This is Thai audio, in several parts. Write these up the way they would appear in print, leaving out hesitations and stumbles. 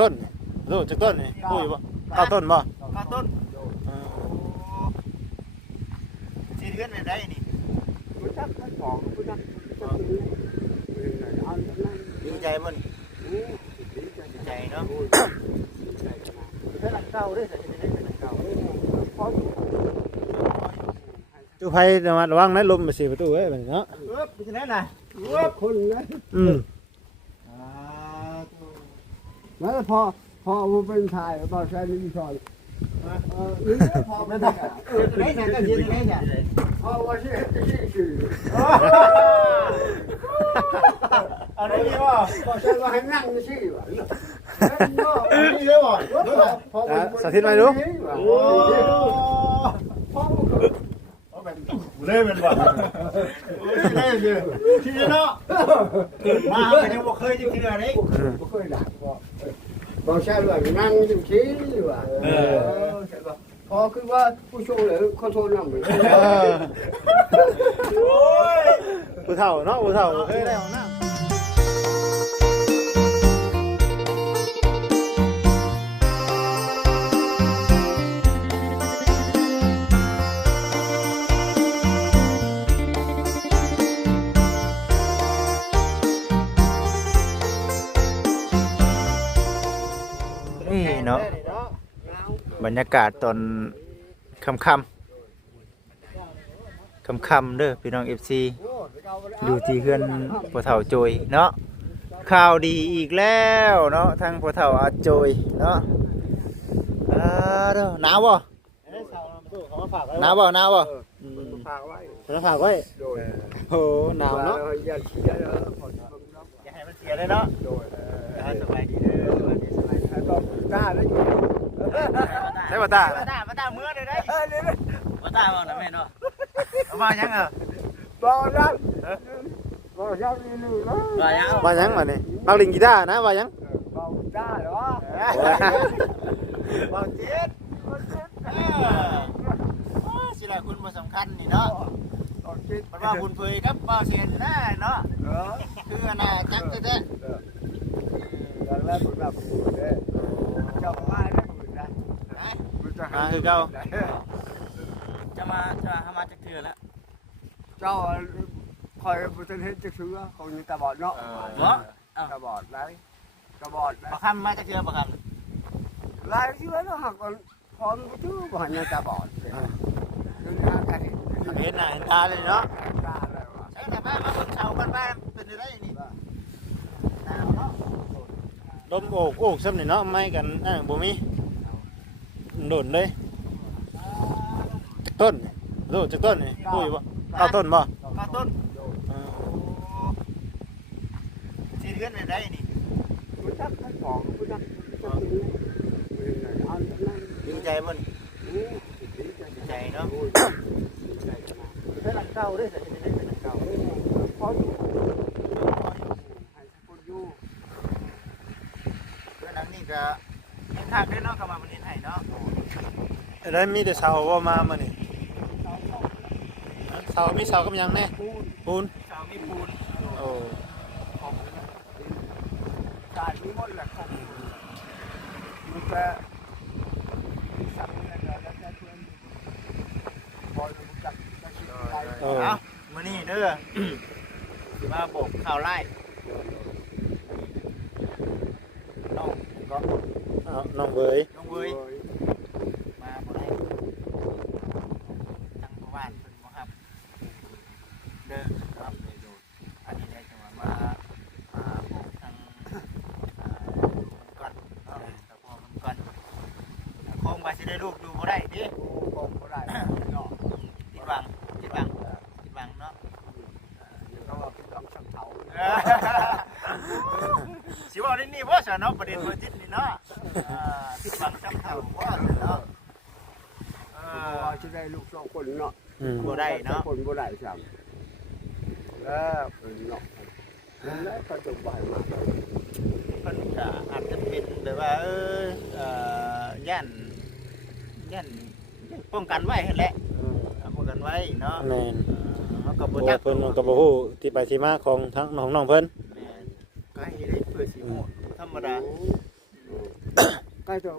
ต้นดูจากต้นนี่ดูอยู่บ่เข้าต้นบ่ ข้าวต้นสีเดือนได้นี่ดีใจมันดีใจเนาะเท่าหลังเก่าด้วยใส่ในหลังเก่า ตู้ไผระวังนะลมมาสิประตูเอ้ยบัดนี้เนาะ เป็นยังไงน่ะคนนะ แล้วพอมันเป็นถ่ายบอลแซนนี่ชอนพอไม่ได้ ไหนไหนกันยืนไหนเนี่ย พอว่าชื่อชื่อ เอาได้ยี่ว่า บอลแซนว่าให้นั่งชื่อว่ะ นี่เลยบ่ สาธิตมาดู เล่เป็นบ่เล่เยอะที่เนาะมาเป็นยังบ่เคยจริงๆเลย ไม่เคยด่าบอลแซนว่านั่งชื่อว่ะพอคือว่าผู้ชมเลยเขาโทรนำเหมือนกัน ผู้เฒ่าเนาะผู้เฒ่าเคยได้ของน้ำนี่เนาะบรรยากาศตอนค่ำๆเด้อพี่น้อง FC อยู่ที่เฮือนพ่อเฒ่าโจยเนาะข่าวดีอีกแล้วเนาะทางพ่อเฒ่าอาโจยเนาะเด้อหนาวบ่หนาวบ่ฝากไว้ ฝากไว้ โดย โอ้หนาวเนาะ อย่าเสียแล้ว อย่าให้มันเสียเลยเนาะ โดย สบายดีเด้อสบายดี แล้วก็กล้าได้อยู่ ใช่บ่ตา มาตาเมื่อเลยได้มาตาบ่นะแม่เนาะเอามายังอ่ะ บอกรับบอกรับนี่นู่นนะ มายัง ว่าหยังบัดนี้เอาลิงกีตาร์นะว่าหยัง บอกได้เหรอ บ่เจ็ดสิล่ะคุณบ่สำคัญนี่เนาะ บอกคิด มันว่าบุญเผยครับบ่เสียนได้เนาะคือน่ะจักแท้ แล้วผมรับผมเลยเจ้ามาได้ผมนะ มาคือเก่า จะมามาจักเทื่อแล้ว เจ้าคอยบุตรเห็นจะซื้อคงมีตาบอดเนาะ บ่ ตาบอดไรตาบอดไร บ่คำมาจักเทื่อบ่คำ ไรชื่อแล้วหักพร้อมชื่อบ่หันตาบอดคือหน้ากัน เห็นหน้าเห็นตาเลยเนาะ ตาอะไรวะ ใช่แต่บ้านมาเบิ่งเสากันบ้านเป็นได้นี่หนาวเนาะ ลมโอกซ้ำนี่เนาะไม่กันบ่มีโดนเลยจากต้นดูจากต้นนี่ดูอยู่บ่เข้าต้นบ่ ข้าวต้นสีเดือนได้นี่ ผู้ชักของผู้ชักดีใจมันดีใจเนาะเท่าหลังเก่าด้วยใส่ในหลังเก่า พร้อมให้คนอยู่ เรื่องนั้นนี่ก็เห็นทักได้เนาะเข้ามาวันนี้ให้เนาะ แล้วมีแต่เสาบ่มามื้อนี้เสามีเสากับหยังแน่ปูน เสามีปูน โอ้ การมีมดแหละครับมันจะสั่งเงินแล้วแค่เพื่อนพอจะจับจะคิดอะไร โอ้ เอามื้อนี้เด้อมาโบกข่าวไล่น้องก็ น้องเบย น้องเว้ยมาบ่ได้ทางหมู่บ้านเพิ่นบ่ครับเด้อครับอันนี้ได้จังหวะมาโบกทางก่อนเนาะแต่พอมันก่อนคงว่าสิได้ลูกอยู่บ่ได้ดิ โกงก็ได้เนาะ ผิดหวังเนาะ เขาว่าเป็นต้องสั่งเขา สิว่าได้นี่บ่ซะเนาะประเด็นเบอร์จิตนี่เนาะผิดหวังจำเท่าบ่เนาะจะได้ลูกสองคนเนาะ บ่ได้เนาะ คนบ่ได้สั่งแล้วเนาะแล้วก็จบบ่ายมา เพิ่นก็อาจจะเป็นแบบว่าย่านป้องกันไว้หั่นแหละป้องกันไว้เนาะ แม่น เฮาก็ เพ บ่ ราะ จั ว่าก เพิ่นก็บ่ฮู้ที่ไปที่มาของทั้งน้องเพิ่น แม่นก็ให้ได้เพื่อสิฮู้ธรรมดา ล้ตัว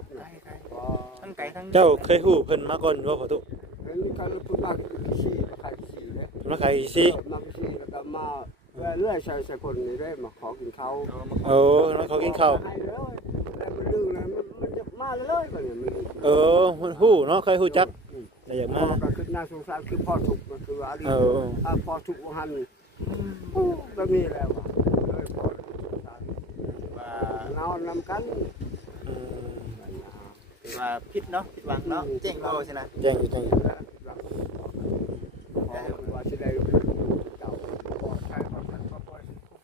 ทั้งไก่ทั้ง เจ้าเคยฮู้เพิ่นมาก่อนบ่พ่อตุ เห็นการพูดมากชีใครชีเลย มาขายสิ มาชีแล้วก็มาเรื่อยใส่คนนี้ได้มาขอกินเขา โอ้น้องเขากินข้าว ให้เลยแล้วมันดื้อนะมันจะมาเลยแบบนี้ เออฮู้เนาะเคยฮู้จักแต่อยาก พ่ มา อก็คือน่าสงสารคือพ่อถูกก็คือว่าพ่อถูกหันแบบนี้แล้วเลยพ่อสงสาร ว่า เรานำกัน ว่าผิดเนาะผิดหวังเนาะเจ๊งบ่ใช่นะ แจ้งอยู่แจ้งอยู่ ว่าสิได้เจ้าพ่อใช่พ่อ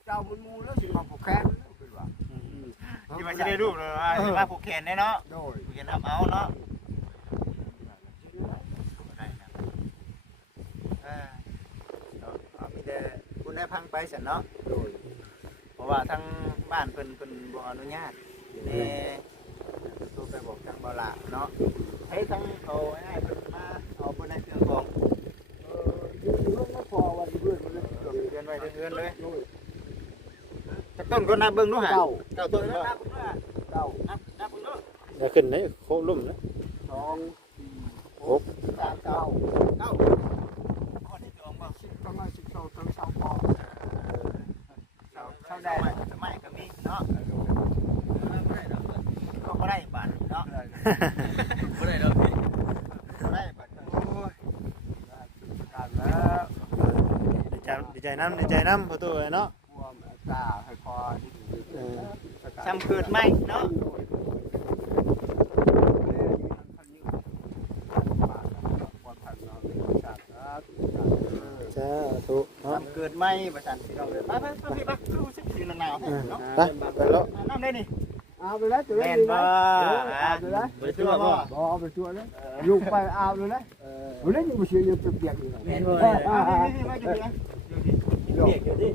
เจ้ามันมูแล้วสิมาผูกแขนคือว่า ที่ว่าจะได้รูปเลยว่าสิมาผูกแขนได้เนาะ โดย ผูกแขนทำเอาเนาะเอามีแต่คุณได้พังไปสันเนาะ โดย เพราะว่าทั้งบ้านเพิ่นบ่อนุญาตแน่โทรไปบอกทางบ่ล่ะเนาะให้ทั้งเขาให้เพิ่นมาเอาเพิ่นในเครื่องของ ยืนไม่พอว่าเพื่อนมัน เดือนไว้เดือนเลยจักต้นก็นับเบิ่งดูหาเก้าต้นบ่ เก้า นับเบิ่งดู อย่าขึ้นไหนโคลุ่มนะ สอง หก สามเก้า เก้าคนที่จองบ่ ประมาณ12ถึง20พอ เข้าได้สมัยก็มีเนาะก็บ่ได้บาทเนาะบ่ได้ดอกพี่บ่ได้บาทโอ้ย การแล้ว ดีใจน้ำพ่อตุเนาะ กลัวตาให้พอ ซ้ำเกิดใหม่เนาะ จ้าตุเนาะ ซ้ำเกิดใหม่ประชันพี่น้องเอ้ยไปพี่ไปดูสิสิหนาวเนาะ ไปไปแล้ว น้ำได้นี่ เอาไปแล้ว แม่นบ่ เอาไปแล้ว ไปตัวบ่ เอาไปตัวแล้วยุงไปเอาเลยนะวันนี้ยังไม่เชื่อยังเปียกอยู่ แม่นบ่นี่มาอยู่นี่อยู่นี่อยู่นี่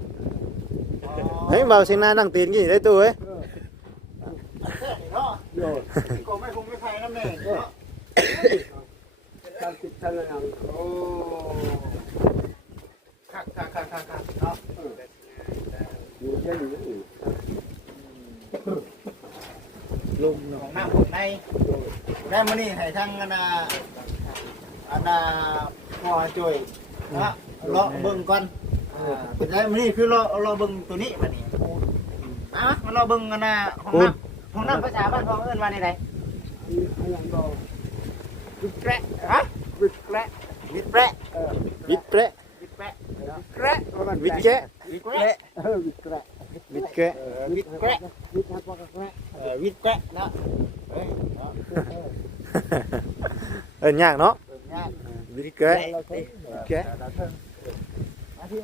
เฮ้ยเบาเสียงหน้านั่งตีนกี่ได้ตู้เอ้ย เนาะ โย ก็ไม่คงไม่ใครน้ำแน่เนาะ ทำติดทะเลยัง โอ้คักเนาะ อยู่เยอะอยู่ ลุมของน้ำของในแม่มื้อนี้ให้ทั้งอันน่ะพ่อจ่อยนะเลาะเบิ่งก่อนเป็นไรมื้อนี้คือเลาะเบิ่งตัวนี้บัดนี้มาเลาะเบิ่งอันน่ะห้องน้ำภาษาบ้านพ่อเอิ้นว่าได อะไรก็ วิดแปะฮะ วิดแกะ วิดแปะ วิดแปะ วิดแปะ แกะ วิดแกะ วิดแปะ วิดแกะ วิดแกะ วิดแปะ วิดแกะแกะ วิดแปะเนาะเอ้ยเนาะ ยากเนาะ เอิ้นยาก วิดแกะแกะ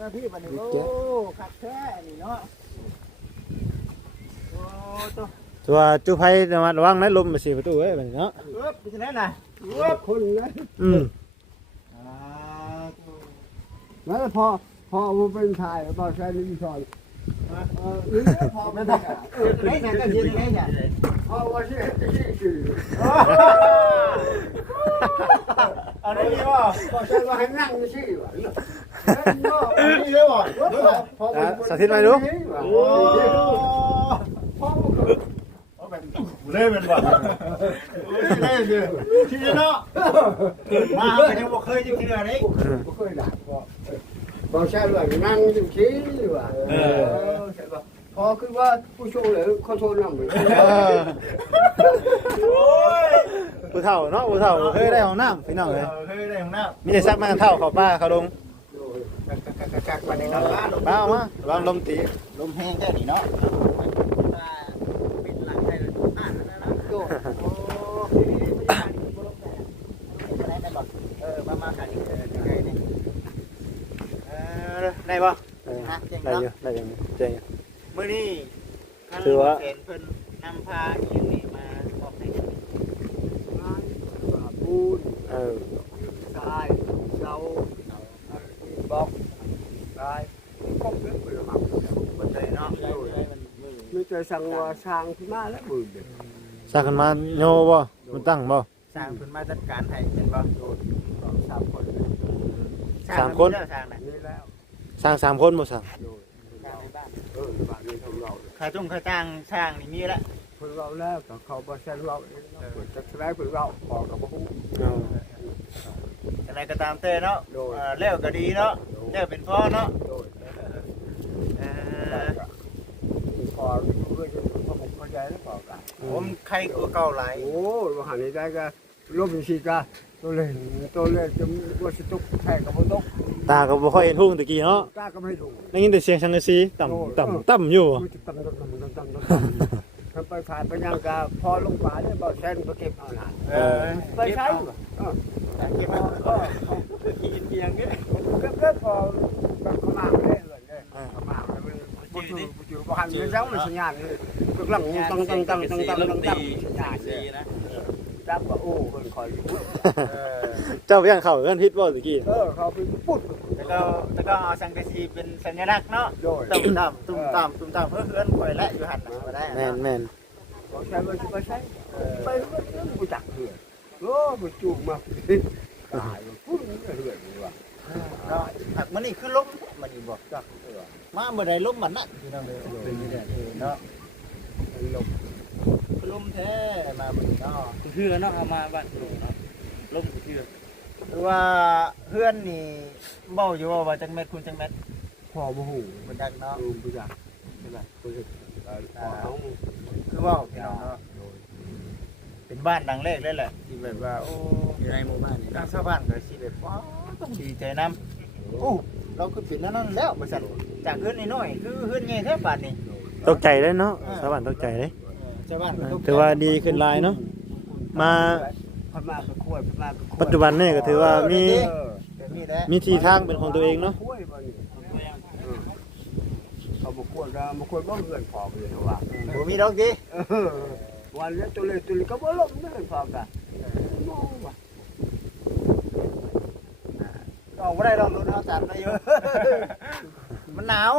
มาพี่บัดนี้โอ้คักแท้นี่เนาะโอ้ตัว ตัวจุไผ่ระวังนะลมมาสิประตูเอ้ยบัดนี้เนาะ เป็นจังได๋น่ะ คนนะ ตัว แล้วพอมันเป็นถ่ายบอลแซนนี่ชอนนี่พอไม่ได้ ไหนๆก็สิได้จ้ะ พอว่าชื่อ เอาได้บ่ บอลแซนว่าให้นั่งชื่อวะ นี่เลยบ่ สาธิตมาดู โอ้พ่อแบบเลยเป็นบ่เลยเด้อที่เนาะมาก็ยังบ่เคยจังเทื่อเด้ ไม่เคยด่าบอลแซนว่านั่งชื่อวะพอคือว่าผู้ชมเลยเขาโทรนำไป โอ้ย ผู้เฒ่าเนาะผู้เฒ่าเคยได้ห้องน้ำพี่น้องเลย เคยได้ของน้ำ มีแต่ซักมาเท่าเขาป้าเขาลง กักๆวันนี้เนาะ ป้าเอามาระวังลมตี ลมแห้งแค่นี้เนาะปิดหลังได้เลยอ่านแล้วนะโดโอ้มาขายได้นี่ได้ป่ะฮะเจ๋ง ได้ เนาะ อยู่ได้ยังเจ๋ง มื้อนี้ ถือว่า เห็นเพิ่นนำพาอย่างนี้มาบอกให้ ปูน ทรายเสาบอกทรายครบเลยไปหา บ่ได้เนาะ ไม่เจอสั่งว่าช่างที่มาแล้วมือเด็ก สร้างขึ้นมาโยบ่มันตั้งบ่ สร้างเพิ่นมาจัดการให้เห็นบ่ โดน3 คน สร้างน่ะ นี่แล้ว สร้าง3 คนบ่สร้าง โดน สร้างในบ้าน บ้านนี้ทำเรา ค่าจ้างช่างนี่มีแล้ว เพิ่นเราแล้วก็เขาบ่ใช่เราเองเพิ่นจะแสดงเพิ่นเราพอกับบ่ฮู้ อะไรก็ตามแต่เนาะ โดย แล้วก็ดีเนาะแล้วเป็นพ่อเนาะ โดย เอ พอเพื่อนจะพอผมเข้าใจแล้วพอกัน ผมใครก็เก่าหลาย โอ้ว่าหันนี้ได้ก็ลบสิกะตัวเล่นจะว่าสิตกแท้กับบ่ตก ตาก็บ่ค่อยเห็นทุ่งตะกี้เนาะ ตาก็ไม่ถูก ได้ยินแต่เสียงสังกะสีต่ำอยู่ มันจะต่ำถ้าไปขายไปยังกะพอลงป่าได้บ่แซนบ่เก็บเอาล่ะ ไปใช้เก็บ เก็บเอา กินเพียงเนี่ย ก็พอแบบขมากได้เลยขมากมันบ่อยู่บ่หันมันจังมันสัญญาณเลยก็หลังตั้งสัญญาณนะจับว่าโอ้เพิ่นคอยอยู่ เจ้าเพียงเข้าเอิ้นพิษบ่ตะกี้ เขาไปปุ๊บ แล้วก็เอาสังกะสีเป็นสัญลักษณ์เนาะ โดย ตุ่มต่ำเพื่อเพื่อนคอยและอยู่หันมาได้ แม่น บอกใช้บ่สิบ่ใช้ไปเรื่องบ่จักเถื่อโอ้บ่จูงมาตายปุ๊บเถื่อนว่ะ เนาะหักมันนี่คือล้มมันนี่บอก จัก มาเมื่อใดล้มมันนั่นพี่น้องเลยเป็นนี่แหละเนาะ ลม คือล้มแท้มาเมื่อนี้เนาะ เพื่อเนาะเอามาบ้านโลเนาะล่มเพื่อ หรือว่าเพื่อนนี่เบ้าอยู่ว่าจังเม็ดคุณจังเม็ด พอบ่ฮู้ บ่จักเนาะ บ่จักใช่ไหมบ่จักเอา คือเว่าพี่น้องเนาะเป็นบ้านดังแรกเลยแหละที่แบบว่าโอ้ อยู่ในหมู่บ้านนี่ ทางชาวบ้านก็สิแบบว้าวต้องดีใจนำโอ้เราคือเป็นนั่นแล้วบ่ซั่นจากเฮือนน้อยๆคือเฮือนใหญ่แท้ป่านนี้ ตกใจเลยเนาะชาวบ้านตกใจเลย ชาวบ้านก็ตกใจ ถือว่าดีขึ้นหลายเนาะมา พม่าก็ควรพม่าก็ควร ปัจจุบันนี่ก็ถือว่ามี แบบนี้แหละ มีที่ทางเป็นของตัวเองเนาะ ควรบ่นี่เขาบ่ควรก็บ่ควรบ่เงินพอไปเลยว่า บ่มีดอกติ วันนี้ตัวเล็กก็บ่ลงเงินพอกันมองว่า ออกบ่ได้ดอกรถเฮาตัดไปอยู่ มันหนาว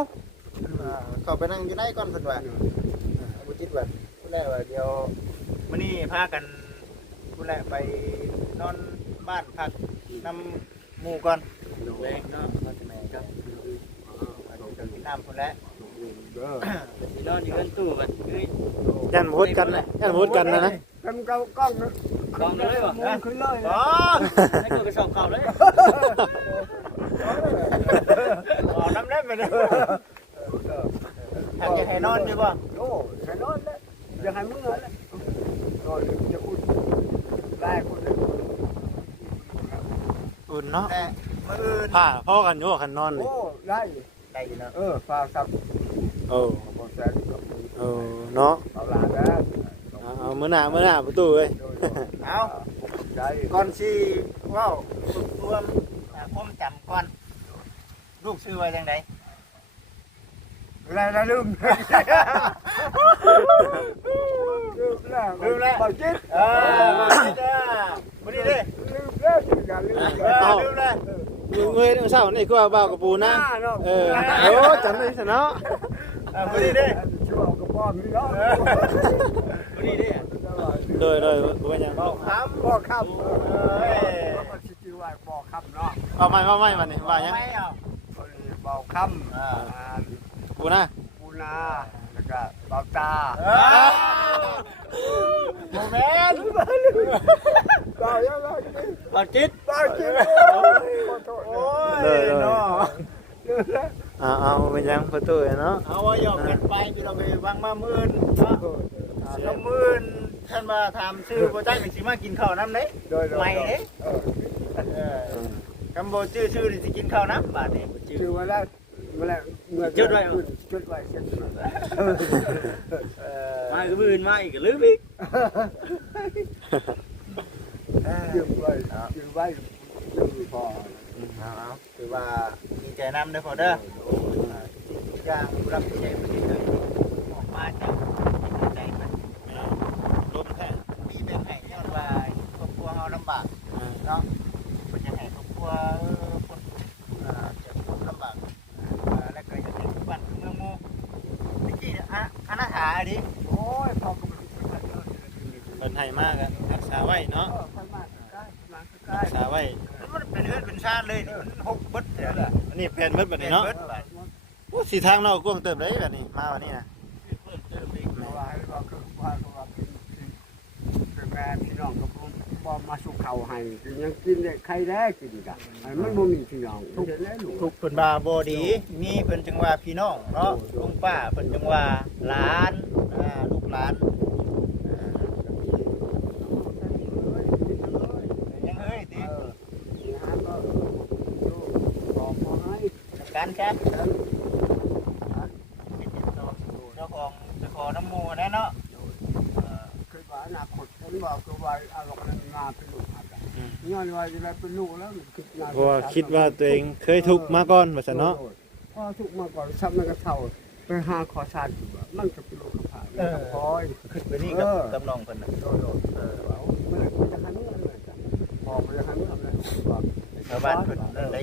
เข้าไปนั่งอยู่ในก่อนเพิ่นว่าบ่จิตว่าพุ่นแหละว่าเดี๋ยวมื้อนี้พากันพุ่นแหละไปนอนบ้านพักนำหมู่ก่อน แรงเนาะ มาจะแม่ครับจะกินน้ำพุ่นแหละ สินอนอยู่กันตู้กันคือ ยันพูดกันนะยันพูดกันนะนะ กันกล้องนะ กองเลยว่ะ มันขึ้นเลย อ๋อ ให้กูไปสอบเข่าเลย อ๋อน้ำเล่นไปเลยทางจะให้นอนอยู่ป่ะ โอ้ใส่นอนเลยยังไงมึงเลยนอนจะคุณได้คุณ อุ่นเนาะ แต่มื้ออื่น ผ้าพ่อกันอยู่คันนอนนี่ โอ้ได้ ได้อยู่เนาะ ฝากครับ โอ้ บ่แซนกับ โอ้เนาะ เอาหลานนะ เอามื้อหน้าประตูเอ้ย เอา ได้ ก่อนสิเว้าสุดรวมผมจำก่อนลูกชื่อว่าจังได อะไรนะลืมแล้วบ่จิต มาสิจ้าบ่ดีเด้ ลืมแล้วสิกันลืม ลืมแล้ว เงยเช้านี่คือว่าบ่าวกับปูนะโอ้จำได้ซะเนาะ บ่ดีเด้ ช่วยกับพ่อมีเนาะ บ่ดีเด้ โดยบ่เป็นหยัง เว้าคำ พ่อครับ เอ้ย มันสิชื่อว่าพ่อครับเนาะ เอาใหม่บัดนี้ว่าหยัง ไม่เอา เบาคำ ปูนะ ปูนาแล้วก็เบาตา โมเมนต์ เบายังไง บอจิต เบาจริงขอโทษ โอ้ยเนาะ เอาเป็นหยังประตูเนาะ เอาว่าหยอกกันไปพี่เราไปวางมามื่นเนาะแล้วมื่นท่านมาถามชื่อโบจ้างหนึ่งสิมากินข้าวน้ำเด้ไม่เด้คำโบชื่อนี่สิกินข้าวน้ำบาทนี่ ชื่อว่าแล้วจุดไว้จุดไว้ มาก็มื่นมาอีกลืมอีก จุดไว้จุดไว้จุดพอ คือว่าดีใจน้ำเด้อพอเด้อทุกอย่างรับใจไปเลยออกมาจากใจมัน ลมแท้ มีแบบไหนย้อนว่าครอบครัวเราลำบากเนาะเป็นยังไงครอบครัวคนจะคนลำบากแล้วก็จะเป็นบ้านเมืองมูเมื่อกี้อนาถาดิ โอ้ยพอก็ เพิ่นให้มากกันรักษาไว้เนาะ ค่อยมาใกล้มาใกล้ รักษาไว้ มันเป็นเลือดเป็นชาติเลยนี่มันหกเบิดเลย อันนี้เปลี่ยนเบิดบัดนี้เนาะ เบิดไป โอ้สีทางเรากว้างเติบเลยบัดนี้มาวันนี้นะ เปิด ว่าเป็นแม่พี่น้องก็บ่มาสู่เขาให้ยังกินได้ใครได้กินกันมันบ่มีพี่น้องทุกข์ ทุกเพิ่นว่าบ่ดีมีเพิ่นจึงว่าพี่น้องเนาะลุงป้าเพิ่นจึงว่าหลานลูกหลานยังเอ้ยติกันครับเจ้าของจะขอน้ำหมูแน่เนาะ คือว่าอนาคตผมบอกคือว่าเอาลงมาเป็นลูกครับย้อนว่าจะได้เป็นลูกแล้วคิดงาน เพราะว่าคิดว่าตัวเองเคยทุกข์มาก่อนว่าซั่นเนาะ พอทุกข์มาก่อนทำมันก็เท่าไปหาขอชาติมันก็เป็นลูกกับผาพอย ขึ้นไปนี่กับน้องเพิ่นน่ะ โดนเมื่อไหร่จะหันเงินเลยจ้ะพอจะหันเงินเลยว่า ชาวบ้านเพิ่นได้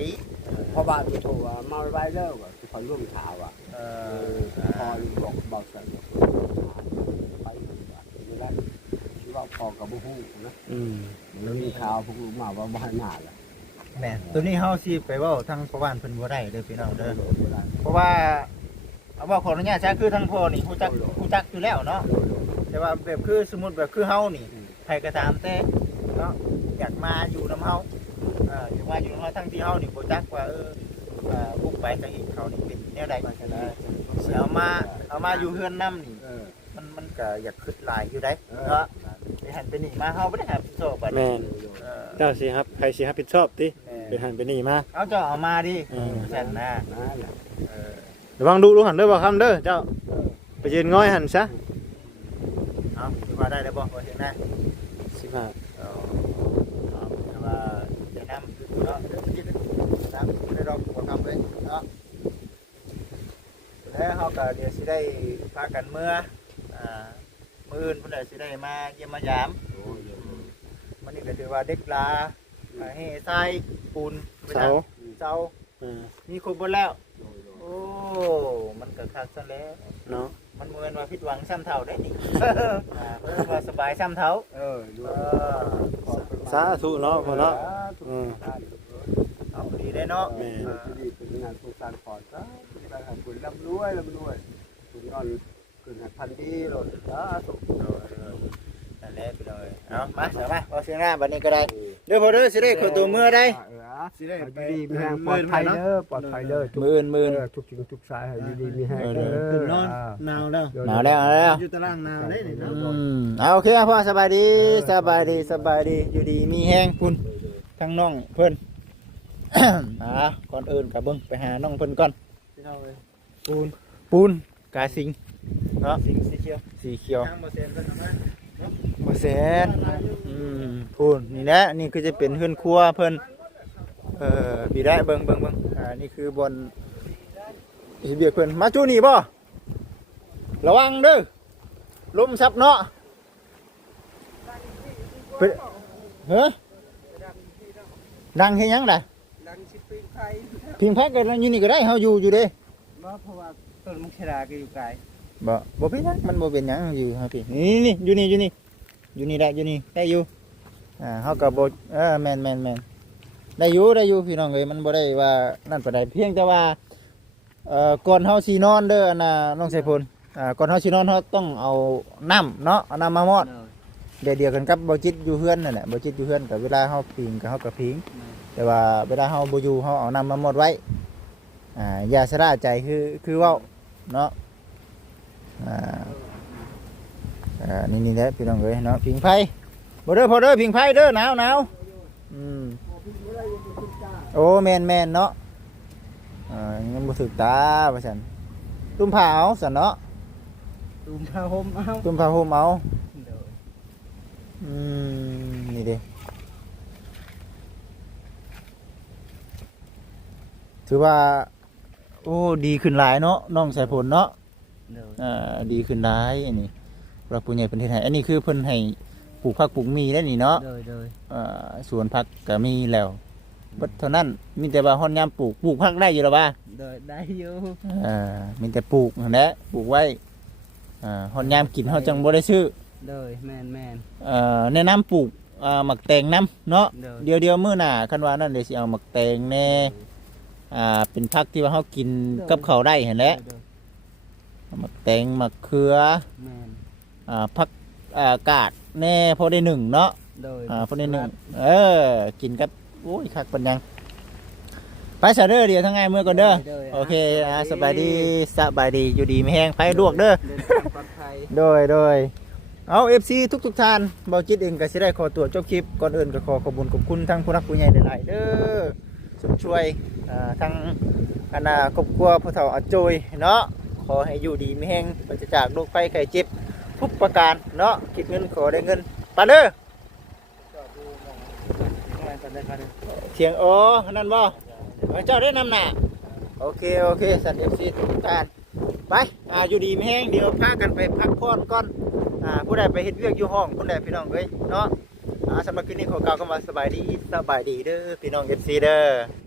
พอบ้านโทรว่ามาไว้เด้อว่าขอร่วมข่าวอ่ะพอบอกบอกกันไปไม่ได้ที่ว่าพอกับบุ้งนะ แล้วมีข่าวพวกลูกมาว่าบ้านหน้าละ แม่นตัวนี้เฮาสิไปเว้าทางชาวบ้านเพิ่นบ่ได้เด้อพี่น้องเด้อเพราะว่าเอาว่าขออนุญาตซะคือทางพ่อนี่ฮู้จักอยู่แล้วเนาะแต่ว่าแบบคือสมมุติแบบคือเฮานี่ใครก็ตามแต่เนาะอยากมาอยู่นำเฮาอยากมาอยู่นำเฮาทั้งที่เฮานี่บ่จักว่าบุกไปทางอีกเขานี่เป็นแนวใดสิเอามาอยู่เฮือนนำนี่มันก็อยากคิดหลายอยู่ได้เนาะไปหันไปนี่มาเฮาบ่ได้หาผิดชอบบัด แม่นเจ้าสิครับใครสิรับผิดชอบติเป็นหันเป็นนี่มา เอาเจ้าเอามาดิฉันนะ นั่นแหละ ระวังดูหันเด้อบ่คำเด้อเจ้าไปยืนง้อยหันซะ เอาถือว่าได้แล้วบ่บ่เห็นนะ 15 เอาแต่ว่าจะนำเนาะเดี๋ยวจะนำได้ดอกบ่ทำเลยเนาะแล้วเฮาก็เดี๋ยวสิได้พากันเมื่อมื้ออื่นเพิ่นสิได้มาเยี่ยมมายามมันนี่ก็ถือว่าเด็กลาให้ทรายปูนเสามีครบหมดแล้วโอ้มันก็คักซะแล้ว เนาะ มันเหมือนว่าผิดหวังซ้ำเท่าได้นี่ เพิ่นว่าสบายซ้ำเท่า ดู สาธุเนาะพ่อเนาะ เอาดีได้เนาะ ดีเป็นงานสุสานปอดก็ได้ทำบุญร่ำรวยคุณนอนคุณหัดพันดีหล่นสุข นั่นแหละไปเลยเอามาเดี๋ยวมาเอาเสียงหน้าบัดนี้ก็ได้เดี๋ยวพอเด้อสิได้ขอตัวมือได้ สิได้ไปดีมีแห้งปลอดภัยเด้อปลอดภัยเด้อ มื่น ทุกสิ่งทุกสายให้ดีมีแห้งเด้ ตื่นน อ อนหนาวแล้ว หนาวแล้ว อยู่ตารางหนาวได้นี่เนาะ เอาโอเคพ่อสบายดีอยู่ดีมีแห้งคุณทั้งน้องเพิ่น ก่อนอื่นกับเบิ้งไปหาน้องเพิ่นก่อน พี่น้องเอ้ย ปูนกาสิงเนาะ สิ่งสีเขียว สีเขียว ทางบ่เซ็นเพิ่นเอามา บ่แสนพูนนี่แหละนี่คือจะเป็นเฮือนครัวเพิ่นพี่ได้เบิ่งนี่คือบนสิเบียกเพิ่นมาจูนี่บ่ระวังเด้อลมซับเนาะเฮ้อดังเฮ็ดหยังล่ะ ดังสิปีไทย พิงพักกันอยู่นี่ก็ได้เฮาอยู่เด้ เพราะว่าต้นมุกชราก็อยู่ไกล บ่เป็นหยังมันบ่เป็นหยังอยู่เฮาพี่นี่อยู่นี่ได้อยู่เฮาก็บ่แม่นได้อยู่พี่น้องเอ้ยมันบ่ได้ว่านั่นปานใดเพียงแต่ว่าก่อนเฮาสินอนเด้ออันน่ะน้องไสพลก่อนเฮาสินอนเฮาต้องเอาน้ำเนาะเอาน้ำมามอดเดียวกันกับบ่จิตอยู่เฮือนนั่นแหละบ่จิตอยู่เฮือนก็เวลาเฮาพิงก็เฮาก็พิงแต่ว่าเวลาเฮาบ่อยู่เฮาเอาน้ำมามอดไว้อย่าสะระใจคือเว้าเนาะนี่แหละพี่น้องเอ้ยเนาะพิงไฟบ่เด้อพอเด้อพิงไฟเด้อหนาวโอ้แม่นเนาะยังบ่ถึกตาว่าซั่นตุ้มผ้าเอาซั่นเนาะ ตุ้มผ้าห่มเอา ตุ้มผ้าห่มเอานี่เด้ถือว่าโอ้ดีขึ้นหลายเนาะน้องสายผลเนาะดีขึ้นหลายอันนี้เราผู้ใหญ่เพิ่นเฮ็ดให้อันนี้คือเพิ่นให้ปลูกผักปลูกมีได้นี่เนาะสวนผักก็มีแล้วบัดเท่านั้นมีแต่ว่าฮ้อนยามปลูกผักได้อยู่แล้วบ่า ได้อยู่ มีแต่ปลูกนั่นแหละปลูกไว้ฮ้อนยามกินเฮาจังบ่ได้ซื้อ เลยแม่น แนะนำปลูกหมักแตงน้ำเนาะเดียวมื้อหน้าคันว่านั่นเดี๋ยวสิเอาหมักแตงแน่เป็นผักที่ว่าเฮากินกับข้าวได้เห็นแหละหมักแตงหมักเขือ แม่น พักกาดแน่พอได้หนึ่งเนาะ โดย พอได้หนึ่งกินกับโอ้ยคักปัญญังไปซะเด้อเดี๋ยวทั้งไงเมื่อก่อนเด้อโอเคสบายดีอยู่ดีไม่แห้งไปลวกเด้อ เดินทางปลอดภัย โดยเอา FC ทุกท่านเบาจิตเองก็สิได้ขอตัวจบคลิปก่อนอื่นก็ขอขอบคุณทั้งผู้รักผู้ใหญ่หลายๆเด้อสมช่วยทั้งคณะครอบครัวผู้เฒ่าอาโจยเนาะขอให้อยู่ดีมีแห้งปราศจากโรคภัยไข้เจ็บทุกประการเนาะคิดเงินขอได้เงินไปเด้อเถียงอ๋อนั่นบ่เจ้าได้นำหน้าโอเคสัตว์ FC ทุกท่านไปอยู่ดีมีแห้งเดี๋ยวพากันไปพักผ่อนก่อนผู้ใดไปเฮ็ดเวียกอยู่ห้องผู้ใดพี่น้องเอ้ยเนาะสำหรับคืนนี้ขอกล่าวคำว่าสบายดีเด้อพี่น้อง FC เด้อ